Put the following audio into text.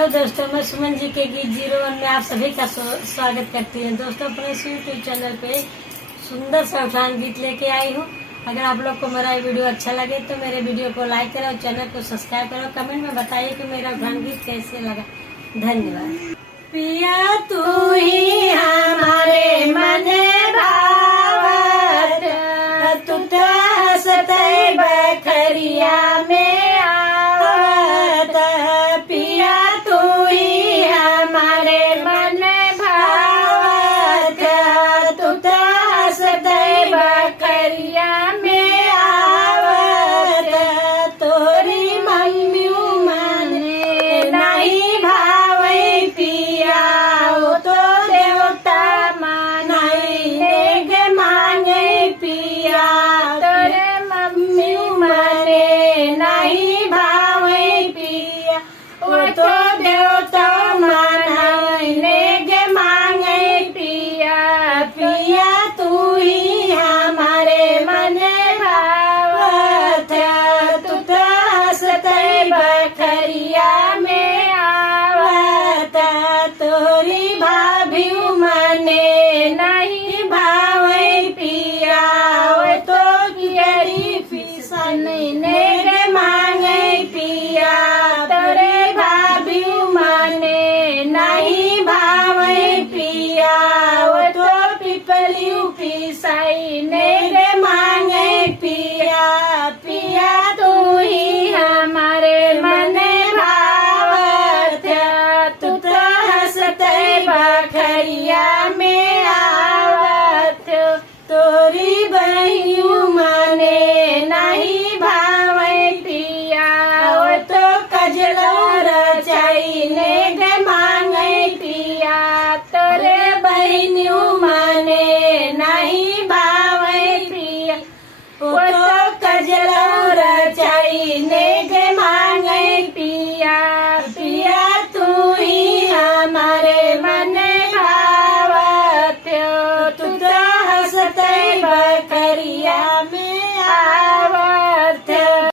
Hello दोस्तों, मैं सुमन जी के गीत 01 में आप सभी का स्वागत करती हूँ। दोस्तों, अपने इस यूट्यूब चैनल पे सुंदर सा उठान गीत लेके आई हूँ। अगर आप लोग को मेरा ये वीडियो अच्छा लगे तो मेरे वीडियो को लाइक करो, चैनल को सब्सक्राइब करो, कमेंट में बताइए कि मेरा उठान गीत कैसे लगा। धन्यवाद। पिया तू ही हमारे मन भावत, तू तो हंसते बखरिया में आवत। पिया तू ही हमारे मन भावत, तू तो हंसते बखरिया में आवत। तोरी मम्मी मने नहीं भावे पिया, वो तो देवता मानाई नेग मांगे पिया। तोरे मम्मी मने नहीं भावे पिया, वो तो देवता मानाई नेग मांगे पिया। पिया तू ही हमारे मन भावत, तू तो हंसते बखरिया में आवत। तोरी भाभी मने नहीं भावे पिया, वो तो कियरी फिसन नेग मांगे पिया। तोरे भाभी मने नहीं भावे पिया, वो तो पिपली पिसाई नेग मांगे पिया। पिया तू ही हमारे मन भावत, तू तो हंसते बखरिया में आवत। तोरी बहियू मने नहीं भावे पिया, वो तो कजलो रचाई ने